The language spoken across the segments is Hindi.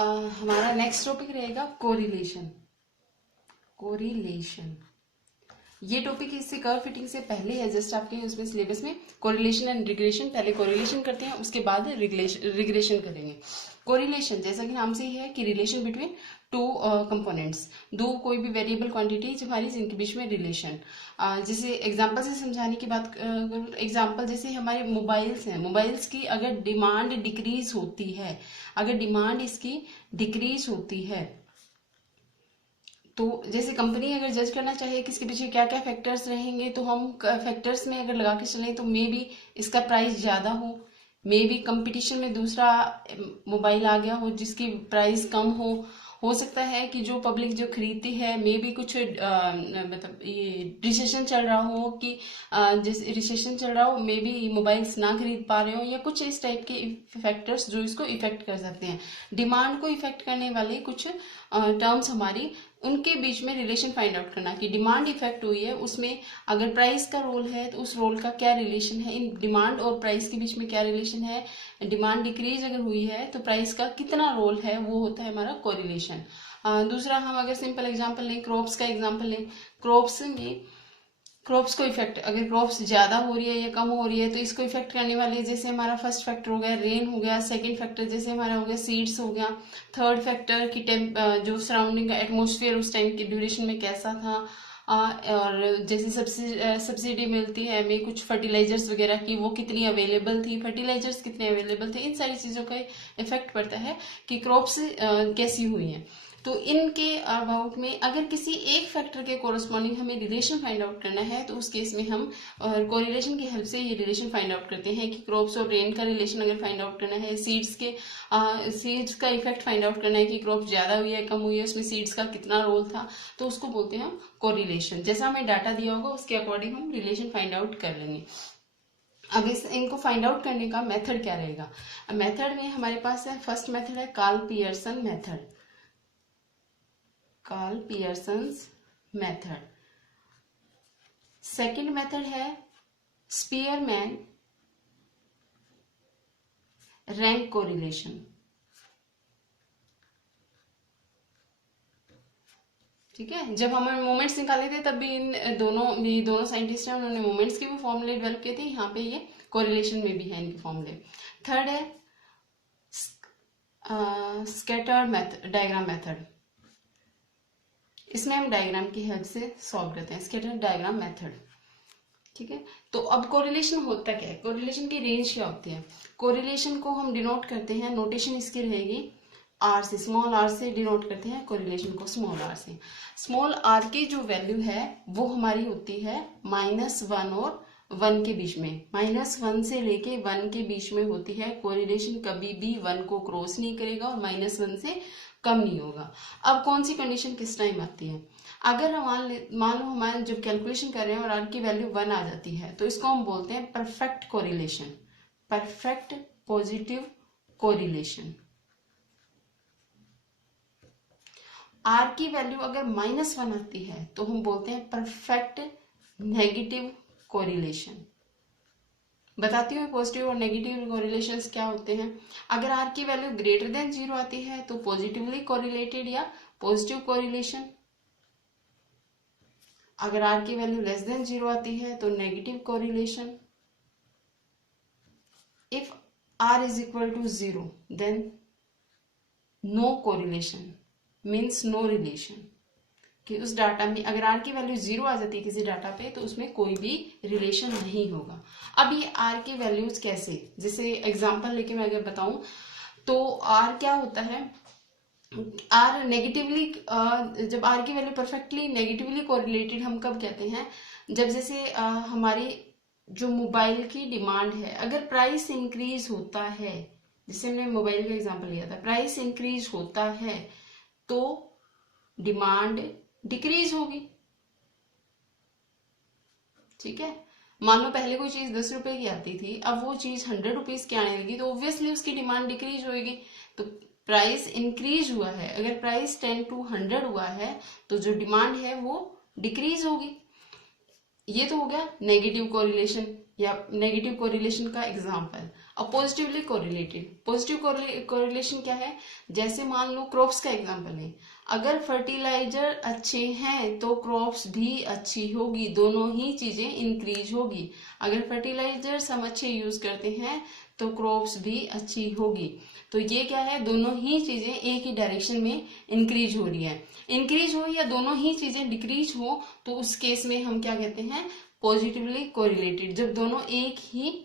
हमारा नेक्स्ट टॉपिक रहेगा कोरिलेशन। कोरिलेशन ये टॉपिक इससे कर्व फिटिंग से पहले है, जस्ट आपके उसमें सिलेबस में कोरिलेशन एंड रिग्रेशन, पहले कोरिलेशन करते हैं उसके बाद रिग्रेशन करेंगे। कोरिलेशन जैसा कि नाम से ही है कि रिलेशन बिटवीन टू कंपोनेंट्स, दो कोई भी वेरिएबल क्वांटिटी हमारी जिनके बीच में रिलेशन। जैसे एग्जांपल से समझाने की बात करूँ, एग्जांपल जैसे हमारे मोबाइल्स हैं, मोबाइल्स की अगर डिमांड डिक्रीज होती है, अगर डिमांड इसकी डिक्रीज होती है तो जैसे कंपनी अगर जज करना चाहे कि इसके पीछे क्या क्या फैक्टर्स रहेंगे, तो हम फैक्टर्स में अगर लगा के चलें तो मे बी इसका प्राइस ज़्यादा हो, मे बी कंपटीशन में दूसरा मोबाइल आ गया हो जिसकी प्राइस कम हो सकता है कि जो पब्लिक जो खरीदती है मे बी कुछ मतलब ये रिसेशन चल रहा हो कि जैसे रिसेशन चल रहा हो मे बी मोबाइल्स ना खरीद पा रहे हो, या कुछ इस टाइप के फैक्टर्स जो इसको इफेक्ट कर सकते हैं। डिमांड को इफेक्ट करने वाले कुछ टर्म्स हमारी, उनके बीच में रिलेशन फाइंड आउट करना कि डिमांड इफेक्ट हुई है उसमें अगर प्राइस का रोल है तो उस रोल का क्या रिलेशन है, इन डिमांड और प्राइस के बीच में क्या रिलेशन है, डिमांड डिक्रीज अगर हुई है तो प्राइस का कितना रोल है, वो होता है हमारा कोरिलेशन। दूसरा हम अगर सिंपल एग्जांपल लें, क्रॉप्स का एग्जांपल लें, क्रॉप्स में क्रॉप्स को इफेक्ट, अगर क्रॉप्स ज्यादा हो रही है या कम हो रही है तो इसको इफेक्ट करने वाले जैसे हमारा फर्स्ट फैक्टर हो गया रेन हो गया, सेकंड फैक्टर जैसे हमारा हो गया सीड्स हो गया, थर्ड फैक्टर की जो सराउंडिंग का एटमोसफियर उस टाइम की ड्यूरेशन में कैसा था, और जैसे सब्सिडी मिलती है हमें कुछ फर्टिलाइजर्स वगैरह की, वो कितनी अवेलेबल थी, फर्टिलाइजर्स कितने अवेलेबल थे, इन सारी चीज़ों का इफेक्ट पड़ता है कि क्रॉप्स कैसी हुई हैं। तो इनके अबाउट में अगर किसी एक फैक्टर के कोरस्पॉन्डिंग हमें रिलेशन फाइंड आउट करना है तो उस केस में हम कोरिलेशन की हेल्प से ये रिलेशन फाइंड आउट करते हैं कि क्रॉप्स और रेन का रिलेशन अगर फाइंड आउट करना है, सीड्स का इफेक्ट फाइंड आउट करना है कि क्रॉप ज्यादा हुई है कम हुई है, उसमें सीड्स का कितना रोल था, तो उसको बोलते हैं हम कोरिलेशन। जैसा हमें डाटा दिया होगा उसके अकॉर्डिंग हम रिलेशन फाइंड आउट कर लेंगे। अब इनको फाइंड आउट करने का मेथड क्या रहेगा, मेथड में हमारे पास है, फर्स्ट मेथड है Karl Pearson method, Karl Pearson's method. Second method है स्पीयरमैन रैंक कोरिलेशन। ठीक है, जब हमने मोमेंट्स निकाले थे तब भी इन दोनों साइंटिस्ट हैं, उन्होंने मोमेंट्स के भी फॉर्मूले डेवलप किए थे, यहाँ पे ये कोरिलेशन में भी है इनके फॉर्मूले। थर्ड है स्कैटर डायग्राम मेथड, इसमें हम डायग्राम की हेल्प से सॉल्व करते हैं, स्कैटर डायग्राम मेथड। ठीक है, तो अब कोरिलेशन होता क्या है, कोरिलेशन की रेंज क्या होती है, कोरिलेशन को हम डिनोट करते हैं, नोटेशन इसकी रहेगी आर से, स्मॉल आर से डिनोट करते हैं कोरिलेशन को, स्मॉल आर से। स्मॉल आर की जो वैल्यू है वो हमारी होती है -1 और 1 के बीच में, -1 से लेके 1 के बीच में होती है कोरिलेशन, कभी भी 1 को क्रॉस नहीं करेगा और -1 से कम नहीं होगा। अब कौन सी कंडीशन किस टाइम आती है, अगर मान लो हमारे जब कैलकुलेशन कर रहे हैं और आर की वैल्यू 1 आ जाती है तो इसको हम बोलते हैं perfect correlation, perfect positive correlation. R की वैल्यू अगर -1 आती है तो हम बोलते हैं परफेक्ट नेगेटिव कोरिलेशन। बताती हूँ पॉजिटिव और नेगेटिव कोरिलेशंस क्या होते हैं। अगर आर की वैल्यू ग्रेटर देन 0 आती है तो पॉजिटिवली कोरिलेटेड या पॉजिटिव कोरिलेशन, अगर आर की वैल्यू लेस देन 0 आती है तो negative correlation. If R is equal to 0 then no correlation, means no relation, कि उस डाटा में अगर आर की वैल्यू 0 आ जाती है किसी डाटा पे तो उसमें कोई भी रिलेशन नहीं होगा। अब ये आर की वैल्यूज कैसे, जैसे एग्जांपल लेके मैं अगर बताऊं तो आर क्या होता है, आर नेगेटिवली, जब आर की वैल्यू परफेक्टली नेगेटिवली कोरिलेटेड हम कब कहते हैं, जब जैसे हमारी जो मोबाइल की डिमांड है अगर प्राइस इंक्रीज होता है, जैसे हमने मोबाइल का एग्जांपल लिया था, प्राइस इंक्रीज होता है तो डिमांड डिक्रीज होगी। ठीक है, मान लो पहले कोई चीज 10 रुपए की आती थी, अब वो चीज 100 रुपीज की आने लगी तो ऑब्वियसली उसकी डिमांड डिक्रीज होगी, तो प्राइस इंक्रीज हुआ है, अगर प्राइस 10 to 100 हुआ है तो जो डिमांड है वो डिक्रीज होगी। ये तो हो गया नेगेटिव कोरिलेशन या नेगेटिव कोरिलेशन का एग्जांपल। अब और पॉजिटिवली कोरिलेटेड। पॉजिटिव कोरिलेशन क्या है, जैसे मान लो क्रॉप्स का एग्जांपल है, अगर फर्टिलाइजर अच्छे हैं तो क्रॉप्स भी अच्छी होगी, दोनों ही चीजें इंक्रीज होगी। अगर फर्टिलाइजर्स हम अच्छे यूज करते हैं तो क्रॉप्स भी अच्छी होगी। तो ये क्या है, दोनों ही चीजें एक ही डायरेक्शन में इंक्रीज हो रही है। इंक्रीज हो या दोनों ही चीजें डिक्रीज हो तो उस केस में हम क्या कहते हैं, पॉजिटिवली कोरिलेटेड। जब दोनों एक ही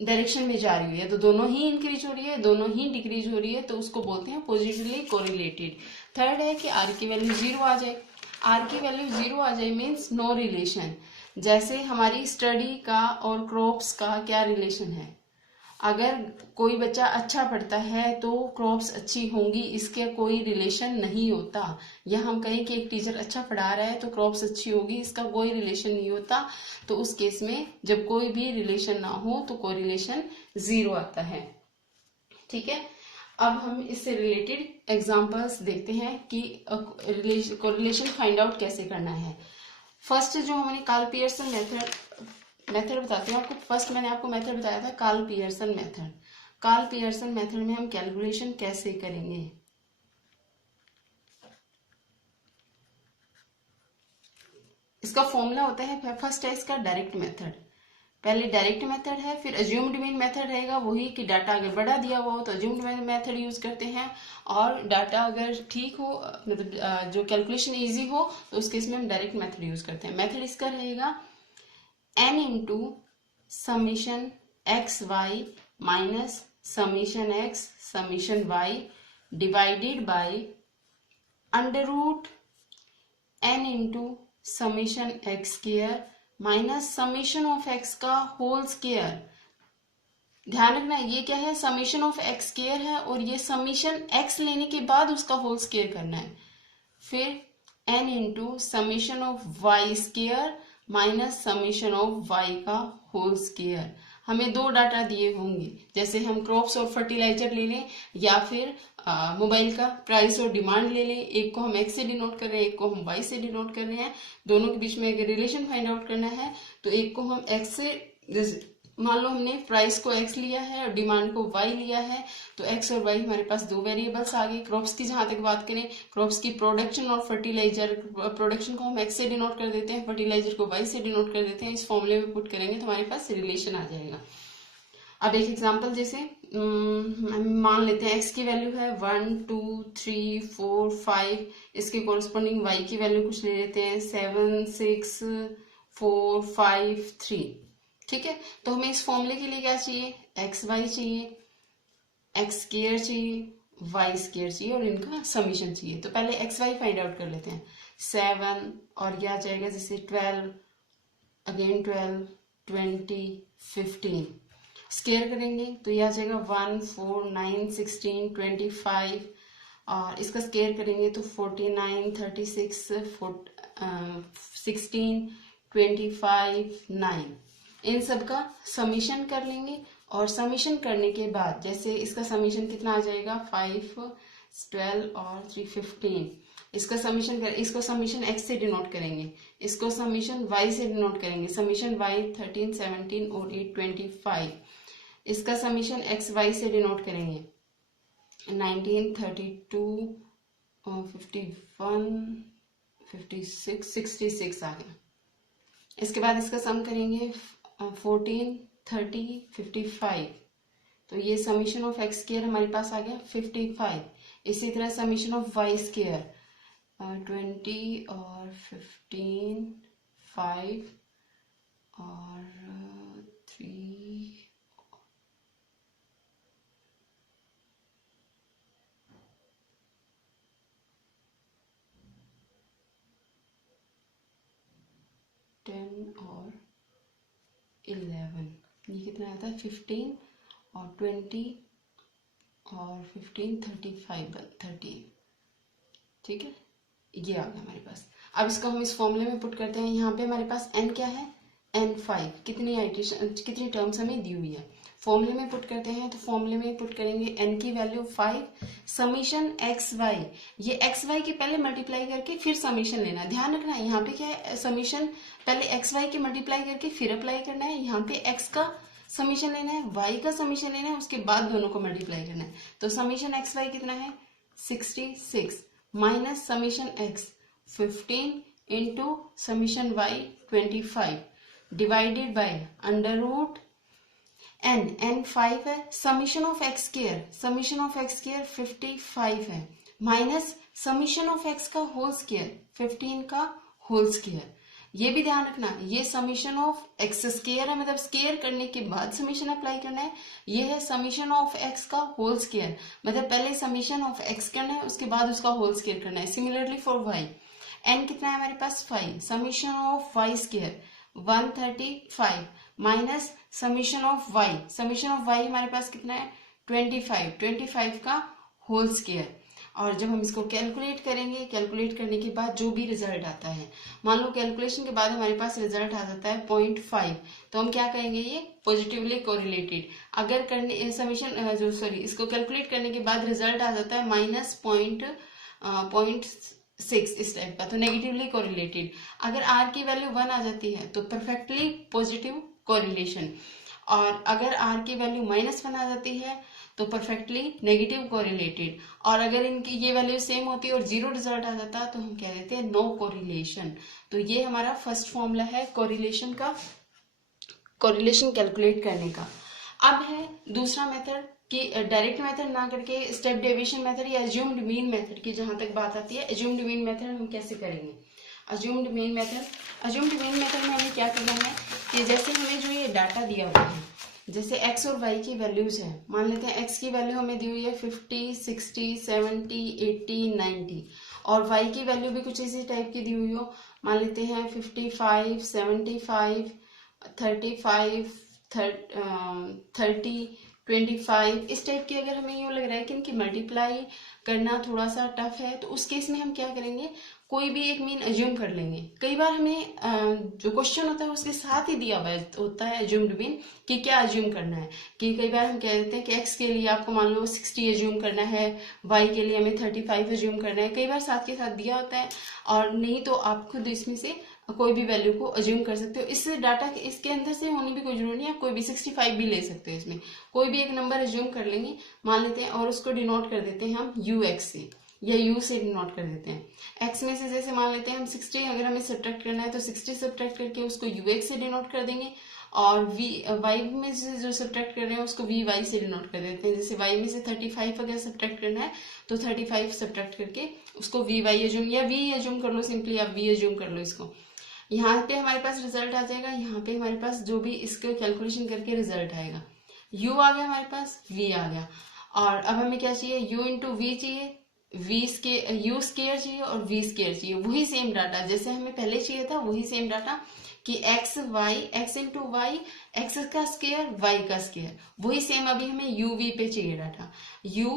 डायरेक्शन में जा रही है तो दोनों ही इंक्रीज हो रही है, दोनों ही डिक्रीज हो रही है, तो उसको बोलते हैं पॉजिटिवली कोरिलेटेड। थर्ड है कि आर की वैल्यू 0 आ जाए। आर की वैल्यू 0 आ जाए मीन्स नो रिलेशन। जैसे हमारी स्टडी का और क्रॉप्स का क्या रिलेशन है, अगर कोई बच्चा अच्छा पढ़ता है तो क्रॉप्स अच्छी होंगी, इसके कोई रिलेशन नहीं होता। या हम कहें कि एक टीचर अच्छा पढ़ा रहा है तो क्रॉप्स अच्छी होगी, इसका कोई रिलेशन नहीं होता। तो उस केस में जब कोई भी रिलेशन ना हो तो कोरिलेशन 0 आता है। ठीक है, अब हम इससे रिलेटेड एग्जांपल्स देखते हैं कि कोरिलेशन फाइंड आउट कैसे करना है। फर्स्ट जो हमने कार्ल पियर्सन मेथड बताती हूँ आपको। फर्स्ट मैंने आपको मेथड बताया था Karl Pearson method. Karl Pearson method में हम कैलकुलेशन कैसे करेंगे, इसका फॉर्मूला होता है, फर्स्ट है इसका डायरेक्ट मेथड। पहले डायरेक्ट मेथड है, फिर अज्यूम्ड मीन मेथड रहेगा, वही कि डाटा अगर बड़ा दिया हुआ हो तो अज्यूम्ड मेथड यूज करते हैं, और डाटा अगर ठीक हो, मतलब जो कैलकुलेशन इजी हो तो उस केस में हम डायरेक्ट मेथड यूज करते हैं। मेथड इसका रहेगा n into summation X Y minus summation X summation Y divided by under root n into summation X square minus summation of X का होल स्क्वायर। ध्यान रखना ये क्या है, समीशन ऑफ एक्स स्क्वायर है और ये समीशन एक्स लेने के बाद उसका होल स्क्वायर करना है। फिर n into summation of Y square minus summation of Y का होल स्क्वायर। हमें दो डाटा दिए होंगे, जैसे हम क्रॉप्स और फर्टिलाइजर ले लें या फिर मोबाइल का प्राइस और डिमांड ले लें। एक को हम एक्स से डिनोट कर रहे हैं, एक को हम वाई से डिनोट कर रहे हैं। दोनों के बीच में अगर रिलेशन फाइंड आउट करना है तो एक को हम एक्स से, मान लो हमने प्राइस को एक्स लिया है और डिमांड को वाई लिया है, तो एक्स और वाई हमारे पास दो वेरिएबल्स आ गए। क्रॉप्स की जहां तक बात करें, क्रॉप्स की प्रोडक्शन और फर्टिलाइजर, प्रोडक्शन को हम एक्स से डिनोट कर देते हैं, फर्टिलाइजर को वाई से डिनोट कर देते हैं। इस फॉर्मूले में पुट करेंगे तो हमारे पास रिलेशन आ जाएगा। अब एक एग्जांपल, जैसे मान लेते हैं एक्स की वैल्यू है 1 2 3 4 5, इसके कॉरस्पॉन्डिंग वाई की वैल्यू कुछ ले लेते हैं 7 6 4 5 3। ठीक है, तो हमें इस फॉर्मूले के लिए क्या चाहिए, एक्स वाई चाहिए, एक्स स्क्वायर चाहिए, वाई स्क्वायर चाहिए और इनका समीशन चाहिए। तो पहले एक्स वाई फाइंड आउट कर लेते हैं। 7 और क्या जाएगा, जैसे 12 अगेन 12 20 15, स्क्वायर करेंगे तो यह आ जाएगा 1 4 9 16 25, और इसका स्क्वायर करेंगे तो 49 36 16 25 9। इन सब का समीशन कर लेंगे, और समीशन करने के बाद जैसे इसका समीशन कितना आ जाएगा 5 12 और 3 15। इसका समीशन कर, इसको समीशन एक्स से डिनोट करेंगे, इसको समीशन वाई से डिनोट करेंगे, समीशन वाई 13 17 और 8 25। इसका समीशन एक्स वाई से डिनोट करेंगे 19 32 51 56 66 आ गया। इसके बाद इसका सम करेंगे 14 30 55, तो ये समीशन ऑफ एक्स स्क्वायर हमारे पास आ गया 55। इसी तरह समीशन ऑफ वाई स्क्वायर 20 और 15 5 और 3 10 और 11, ये कितना आता है 15 और 20 और 15 35 13। ठीक है, ये आ गया हमारे पास। अब इसको हम इस फॉर्मूले में पुट करते हैं। यहाँ पे हमारे पास n क्या है, n5, कितनी टर्म्स हमें दी हुई है। फॉर्मूले में पुट करते हैं तो फॉर्मूले में पुट करेंगे n की वैल्यू 5 समीशन एक्स वाई। ये एक्स वाई के पहले मल्टीप्लाई करके फिर समीशन लेना। ध्यान रखना यहाँ पे क्या है, समीशन पहले एक्स वाई के मल्टीप्लाई करके फिर अप्लाई करना है। यहाँ पे एक्स का समीशन लेना है, y का समीशन लेना है, उसके बाद दोनों को मल्टीप्लाई करना है। तो समीशन एक्स वाई कितना है 66 minus summation x 15 into summation y 25 divided by under root n 5 है, समीशन ऑफ x स्क्वायर 55 है, माइनस समीशन ऑफ x का होल स्क्वायर 15 का होल स्क्वायर। ये भी ध्यान रखना, ये समीशन ऑफ x स्क्वायर है, मतलब स्क्वायर करने के बाद समीशन अप्लाई करना है। ये है समीशन ऑफ x का होल स्क्वायर, मतलब पहले समीशन ऑफ x करना है, उसके बाद उसका होल स्क्वायर करना है। सिमिलरली फॉर y, n कितना है हमारे पास 5, summation of y square 135 minus summation of y हमारे पास कितना है 25 का होल स्क्वायर। और जब हम इसको कैलकुलेट करेंगे, कैलकुलेट करने के बाद जो भी रिजल्ट आता है, मान लो कैलकुलेशन के बाद हमारे पास रिजल्ट आ जाता है 0.5, तो हम क्या कहेंगे ये पॉजिटिवली कोरिलेटेड। अगर करने समीशन इसको कैलकुलेट करने के बाद रिजल्ट आ जाता है -0.6 इस टाइप का, तो नेगेटिवली कोरिलेटेड। अगर r की वैल्यू 1 आ जाती है तो परफेक्टली पॉजिटिव कोरिलेशन, और अगर r की वैल्यू -1 आ जाती है तो परफेक्टली नेगेटिव कोरिलेटेड, और अगर इनकी ये वैल्यू सेम होती है और 0 रिजल्ट आ जाता है तो हम कह देते हैं नो कोरिलेशन। तो ये हमारा फर्स्ट फॉर्मूला है कोरिलेशन का, कोरिलेशन कैलकुलेट करने का। अब है दूसरा मेथड कि डायरेक्ट मेथड ना करके स्टेप डेविएशन मेथड या अज्यूम्ड मीन मेथड की जहां तक बात आती है, अज्यूम्ड मीन मेथड हम कैसे करेंगे। अज्यूम्ड मीन मेथड में हमें क्या करना है कि जैसे हमें जो ये डाटा दिया हुआ है, जैसे x और y की वैल्यूज है, मान लेते हैं x की वैल्यू हमें दी हुई है 50, 60, 70, 80, 90, और y की वैल्यू भी कुछ इसी टाइप की दी हुई हो, मान लेते हैं 55, 75, 35, 30, 25, इस टाइप की। अगर हमें यूँ लग रहा है कि इनकी मल्टीप्लाई करना थोड़ा सा टफ है, तो उस केस में हम क्या करेंगे, कोई भी एक मीन अज्यूम कर लेंगे। कई बार हमें जो क्वेश्चन होता है उसके साथ ही दिया हुआ होता है अज्यूम्ड मीन कि क्या अज्यूम करना है। कि कई बार हम कह देते हैं कि x के लिए आपको मान लो 60 अज्यूम करना है, y के लिए हमें 35 अज्यूम करना है, कई बार साथ के साथ दिया होता है। और नहीं तो आप खुद इसमें से कोई भी वैल्यू को अज्यूम कर सकते हो। इस डाटा के इसके अंदर से होने भी कोई जरूरी नहीं है, कोई भी 65 भी ले सकते हो, इसमें कोई भी एक नंबर अज्यूम कर लेंगे मान लेते हैं, और उसको डिनोट कर देते हैं हम ux से या u से डिनोट कर देते हैं। x में से जैसे मान लेते हैं हम 60, अगर हमें सब्ट्रैक्ट करना है तो 60 सब्ट्रैक्ट करके उसको ux से डिनोट कर देंगे, और y में से जो सब्ट्रैक्ट कर रहे हैं उसको vy से डिनोट कर देते हैं। जैसे y में से 35 अगर सब्ट्रैक्ट करना है तो 35 सब्ट्रैक्ट करके उसको vy अज्यूम, या v अज्यूम कर लो, सिंपली आप v अज्यूम कर लो इसको। यहाँ पे हमारे पास रिजल्ट आ जाएगा, यहाँ पे हमारे पास जो भी इसको कैलकुलेशन करके रिजल्ट आएगा, u आ गया हमारे पास, v आ गया। और अब हमें क्या चाहिए, u इंटू वी चाहिए, u स्केयर चाहिए और v स्केयर चाहिए। वही सेम डाटा जैसे हमें पहले चाहिए था, वही सेम डाटा कि x इंटू वाई, x का स्केयर y का स्केयर, वही सेम अभी हमें u v पे चाहिए डाटा, u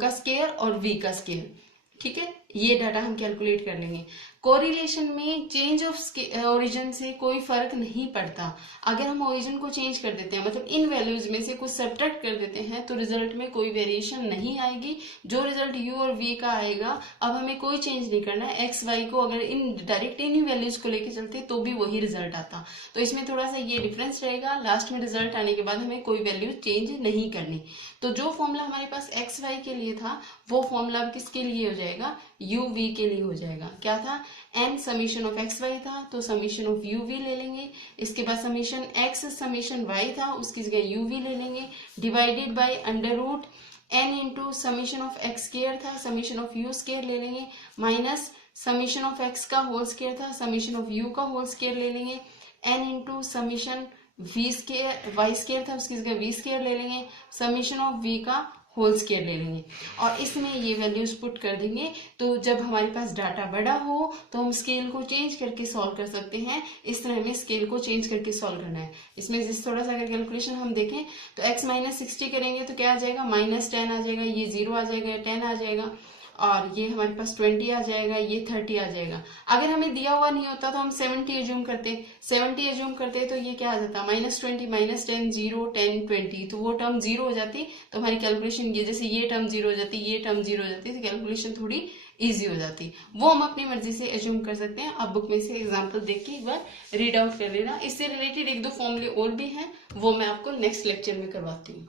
का स्केयर और v का स्केयर। ठीक है, ये डाटा हम कैलकुलेट कर लेंगे। कोरिलेशन में चेंज ऑफ ओरिजिन से कोई फर्क नहीं पड़ता। अगर हम ओरिजिन को चेंज कर देते हैं, मतलब इन वैल्यूज में से कुछ सब्ट्रैक्ट कर देते हैं, तो रिजल्ट में कोई वेरिएशन नहीं आएगी। जो रिजल्ट u और v का आएगा, अब हमें कोई चेंज नहीं करना है। x y को अगर इन डायरेक्ट इन वैल्यूज को लेके चलते तो भी वही रिजल्ट आता, तो इसमें थोड़ा सा ये डिफरेंस रहेगा। लास्ट में रिजल्ट आने के बाद हमें कोई वैल्यू चेंज नहीं करनी। तो जो फॉर्मूला हमारे पास एक्स वाई के लिए था, वो फॉर्मूला किसके लिए हो जाएगा, यू वी के लिए हो जाएगा। क्या था, n summation of X Y था, तो समीशन ऑफ यू वी ले लेंगे। इसके बाद समीशन x समीशन y था, उसकी जगह यू वी ले लेंगे, divided by under root n into summation of X square था, समीशन ऑफ यू स्क्वायर ले लेंगे, माइनस समीशन ऑफ x का होल स्क्वायर था, समीशन ऑफ u का होल स्क्वायर ले लेंगे, n into summation v square y square था, उसकी जगह v स्क्वायर ले लेंगे, समीशन ऑफ v का होल स्क्वायर ले लेंगे, और इसमें ये वैल्यूज पुट कर देंगे। तो जब हमारे पास डाटा बड़ा हो तो हम स्केल को चेंज करके सॉल्व कर सकते हैं। इस तरह हमें स्केल को चेंज करके सॉल्व करना है। इसमें जिस थोड़ा सा अगर कैलकुलेशन हम देखें तो x माइनस 60 करेंगे तो क्या आ जाएगा, -10 आ जाएगा, ये 0 आ जाएगा, 10 आ जाएगा, और ये हमारे पास 20 आ जाएगा, ये 30 आ जाएगा। अगर हमें दिया हुआ नहीं होता तो हम 70 अज्यूम करते, 70 अज्यूम करते तो ये क्या आ जाता, -20, -10, 0, 10, 20, तो वो टर्म 0 हो जाती, तो हमारी कैलकुलेशन ये जैसे ये टर्म 0 हो जाती, ये टर्म 0 हो जाती, तो कैलकुलेशन थोड़ी इजी हो जाती, वो हम अपनी मर्जी से एज्यूम कर सकते हैं। आप बुक में से एग्जाम्पल देख के एक बार रीड आउट कर लेना। इससे रिलेटेड एक दो फॉर्मूले और भी हैं, वो मैं आपको नेक्स्ट लेक्चर में करवाती हूँ।